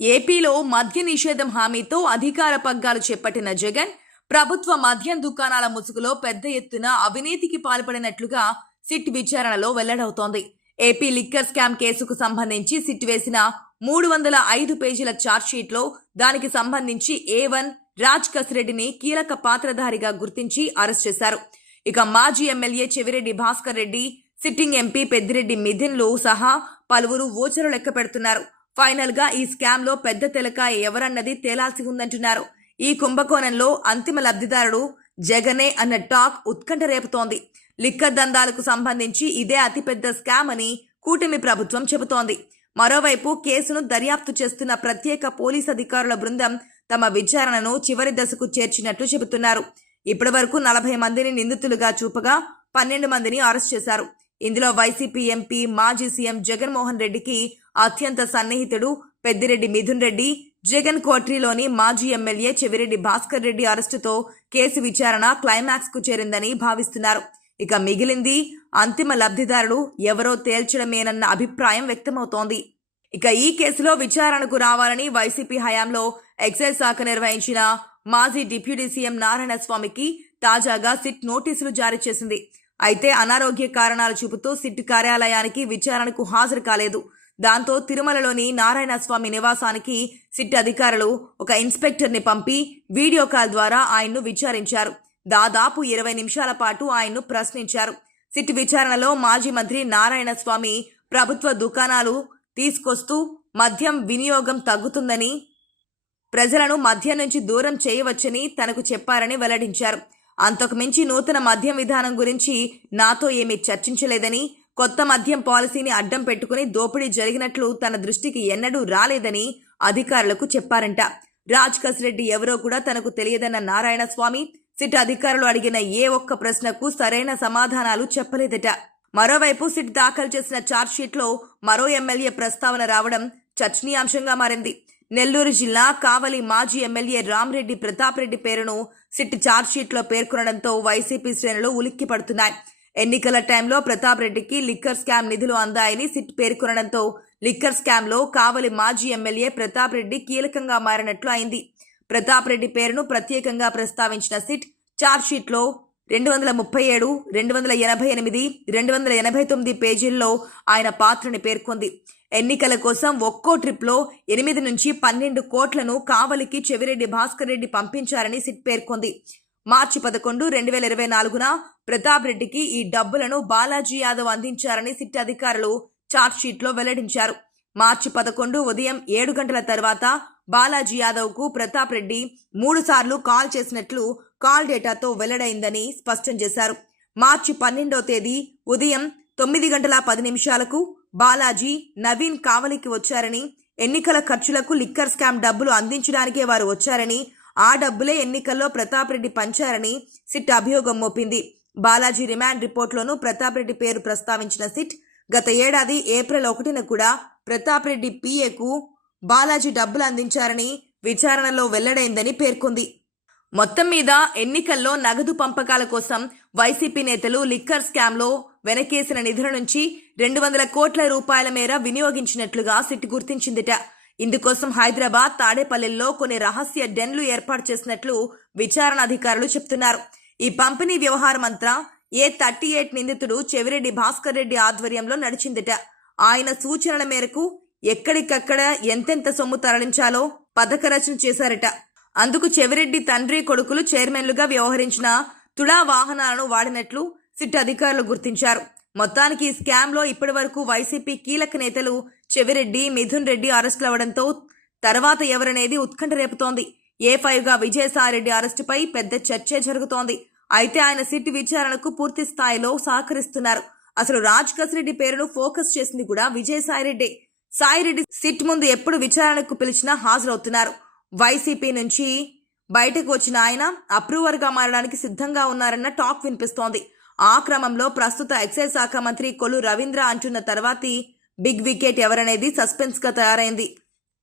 ఏపీలో మద్య నిషేధం హామీతో అధికార పగ్గాలు చేపట్టిన జగన్ ప్రభుత్వ మద్యం దుకాణాల ముసుగులో పెద్ద ఎత్తున అవినీతికి పాల్పడినట్లుగా సిట్ విచారణలో వెల్లడవుతోంది. ఏపీ లిక్కర్ స్కామ్ కేసుకు సంబంధించి సిట్ వేసిన 305 పేజీల ఛార్జ్షీట్లో దానికి సంబంధించి A1 రాజ్ కసిరెడ్డిని కీలక పాత్రధారిగా గుర్తించి అరెస్ట్ చేశారు. ఇక మాజీ MLA Chevireddy Bhaskar Reddy, sitting MP Peddireddy మిథున్లు సహా పలువురు ఓచరు లెక్క పెడుతున్నారు. ఫైనల్ గా ఈ స్కామ్ లో పెద్ద తెలకాయ ఎవరన్నది తేలాల్సి ఉందంటున్నారు. ఈ కుంభకోణంలో అంతిమ లబ్ధిదారుడు జగనే అన్న టాక్ ఉత్కంఠ రేపుతోంది. లిక్కర్ దందాలకు సంబంధించి ఇదే అతిపెద్ద స్కామ్ అని కూటమి ప్రభుత్వం చెబుతోంది. మరోవైపు కేసును దర్యాప్తు చేస్తున్న ప్రత్యేక పోలీస్ అధికారుల బృందం తమ విచారణను చివరి దశకు చేర్చినట్లు చెబుతున్నారు. ఇప్పటి వరకు 40 మందిని నిందితులుగా చూపగా 12 మందిని అరెస్ట్ చేశారు. ఇందులో వైసీపీ ఎంపీ మాజీ సీఎం జగన్మోహన్ రెడ్డికి అత్యంత సన్నిహితుడు పెద్దిరెడ్డి మిథున్ రెడ్డి, జగన్ కోట్రీలోని మాజీ ఎమ్మెల్యే చెవిరెడ్డి భాస్కర్ రెడ్డి అరెస్టుతో కేసు విచారణ క్లైమాక్స్ కు చేరిందని భావిస్తున్నారు. ఇక మిగిలింది అంతిమ లబ్ధిదారులు ఎవరో తేల్చడమేనన్న అభిప్రాయం వ్యక్తమవుతోంది. ఇక ఈ కేసులో విచారణకు రావాలని వైసీపీ హయాంలో ఎక్సైజ్ శాఖ నిర్వహించిన మాజీ డిప్యూటీ సీఎం నారాయణస్వామికి తాజాగా సిట్ నోటీసులు జారీ చేసింది. అయితే అనారోగ్య కారణాలు చూపుతూ సిట్ కార్యాలయానికి విచారణకు హాజరు కాలేదు. దాంతో తిరుమలలోని నారాయణస్వామి నివాసానికి సిట్ అధికారులు ఒక ఇన్స్పెక్టర్ని పంపి వీడియో కాల్ ద్వారా ఆయన్ను విచారించారు. దాదాపు 20 నిమిషాల పాటు ఆయన్ను ప్రశ్నించారు. సిట్ విచారణలో మాజీ మంత్రి నారాయణస్వామి ప్రభుత్వ దుకాణాలు తీసుకొస్తూ మద్యం వినియోగం తగ్గుతుందని, ప్రజలను మద్యం నుంచి దూరం చేయవచ్చని తనకు చెప్పారని వెల్లడించారు. అంతకుమించి నూతన మద్యం విధానం గురించి నాతో ఏమీ చర్చించలేదని, కొత్త మద్యం పాలసీని అడ్డం పెట్టుకుని దోపిడీ జరిగినట్లు తన దృష్టికి ఎన్నడూ రాలేదని అధికారులకు చెప్పారంట. రాజ్ కసిరెడ్డి ఎవరో కూడా తనకు తెలియదన్న నారాయణస్వామి సిట్ అధికారులు అడిగిన ఏ ఒక్క ప్రశ్నకు సరైన సమాధానాలు చెప్పలేదట. మరోవైపు సిట్ దాఖలు చేసిన ఛార్జ్షీట్లో మరో ఎమ్మెల్యే ప్రస్తావన రావడం చర్చనీయాంశంగా మారింది. నెల్లూరు జిల్లా కావలి మాజీ ఎమ్మెల్యే రామ్రెడ్డి ప్రతాప్ రెడ్డి పేరును సిట్ ఛార్జ్షీట్లో పేర్కొనడంతో వైసీపీ శ్రేణులు ఉలిక్కి పడుతున్నాయి. ఎన్నికల టైంలో ప్రతాప్ రెడ్డికి లిక్కర్ స్కామ్ నిధులు అందాయని సిట్ పేర్కొనడంతో లిక్కర్ స్కామ్ లో కావలి మాజీ ఎమ్మెల్యే ప్రతాప్ రెడ్డి కీలకంగా మారినట్లు అయింది. ప్రతాప్ రెడ్డి పేరును ప్రత్యేకంగా ప్రస్తావించిన సిట్ ఛార్జ్షీట్లో 237, 288, 289 పేజీల్లో ఆయన పాత్రని పేర్కొంది. ఎన్నికల కోసం ఒక్కో ట్రిప్లో 8 నుంచి 12 కోట్లను కావలికి చెవిరెడ్డి భాస్కర్ రెడ్డి పంపించారని సిట్ పేర్కొంది. మార్చి 11, 2024న ప్రతాప్ రెడ్డికి ఈ డబ్బులను బాలాజీ యాదవ్ అందించారని సిట్ అధికారులు ఛార్జ్షీట్లో వెల్లడించారు. మార్చి 11 ఉదయం 7 గంటల తర్వాత బాలాజీ యాదవ్ కు ప్రతాప్ రెడ్డి 3 సార్లు కాల్ చేసినట్లు కాల్ డేటాతో వెల్లడైందని స్పష్టం చేశారు. మార్చి 12వ తేదీ ఉదయం 9 గంటల 10 నిమిషాలకు బాలాజీ, నవీన్ కావలికి వచ్చారని, ఎన్నికల ఖర్చులకు లిక్కర్ స్కామ్ డబ్బులు అందించడానికే వారు వచ్చారని, ఆ డబ్బులే ఎన్నికల్లో ప్రతాప్ రెడ్డి పంచారని సిట్ అభియోగం మోపింది. బాలాజీ రిమాండ్ రిపోర్ట్లోనూ ప్రతాప్ రెడ్డి పేరు ప్రస్తావించిన సిట్ గత ఏడాది ఏప్రిల్ 1న కూడా ప్రతాప్ రెడ్డి పిఏకు బాలాజీ డబ్బులు అందించారని విచారణలో వెల్లడైందని పేర్కొంది. మొత్తం మీద ఎన్నికల్లో నగదు పంపకాల కోసం వైసీపీ నేతలు లిక్కర్ స్కామ్లో వెనకేసిన నిధుల నుంచి 200 కోట్ల రూపాయల మేర వినియోగించినట్లుగా సిట్ గుర్తించిందిట. ఇందుకోసం హైదరాబాద్, తాడేపల్లిలో కొన్ని రహస్య డెన్లు ఏర్పాటు చేసినట్లు విచారణ అధికారులు చెప్తున్నారు. ఈ పంపిణీ వ్యవహారమంతా A38 నిందితుడు చెవిరెడ్డి భాస్కర్ రెడ్డి ఆధ్వర్యంలో నడిచిందిట. ఆయన సూచనల మేరకు ఎక్కడికక్కడ ఎంతెంత సొమ్ము తరలించాలో పథక రచన చేశారట. అందుకు చెవిరెడ్డి తండ్రి, కొడుకులు చైర్మన్లుగా వ్యవహరించిన తుడా వాహనాలను వాడినట్లు సిట్ అధికారులు గుర్తించారు. మొత్తానికి ఈ స్కామ్ లో ఇప్పటి వరకు వైసీపీ కీలక నేతలు చెవిరెడ్డి, మిథున్ రెడ్డి అరెస్టులవడంతో తర్వాత ఎవరనేది ఉత్కంఠ రేపుతోంది. A5గా విజయసాయిరెడ్డి అరెస్టుపై పెద్ద చర్చే జరుగుతోంది. అయితే ఆయన సిట్ విచారణకు పూర్తి స్థాయిలో సహకరిస్తున్నారు. అసలు రాజ్ కసిరెడ్డి పేరును ఫోకస్ చేసింది కూడా విజయసాయిరెడ్డి. సాయిరెడ్డి సిట్ ముందు ఎప్పుడు విచారణకు పిలిచినా హాజరవుతున్నారు. వైసీపీ నుంచి బయటకు వచ్చిన ఆయన అప్రూవర్గా మారడానికి సిద్ధంగా ఉన్నారన్న టాక్ వినిపిస్తోంది. ఆ క్రమంలో ప్రస్తుత ఎక్సైజ్ శాఖ మంత్రి కొల్లు రవీంద్ర అంటున్న తర్వాతి బిగ్ వికెట్ ఎవరనేది సస్పెన్స్ గా తయారైంది.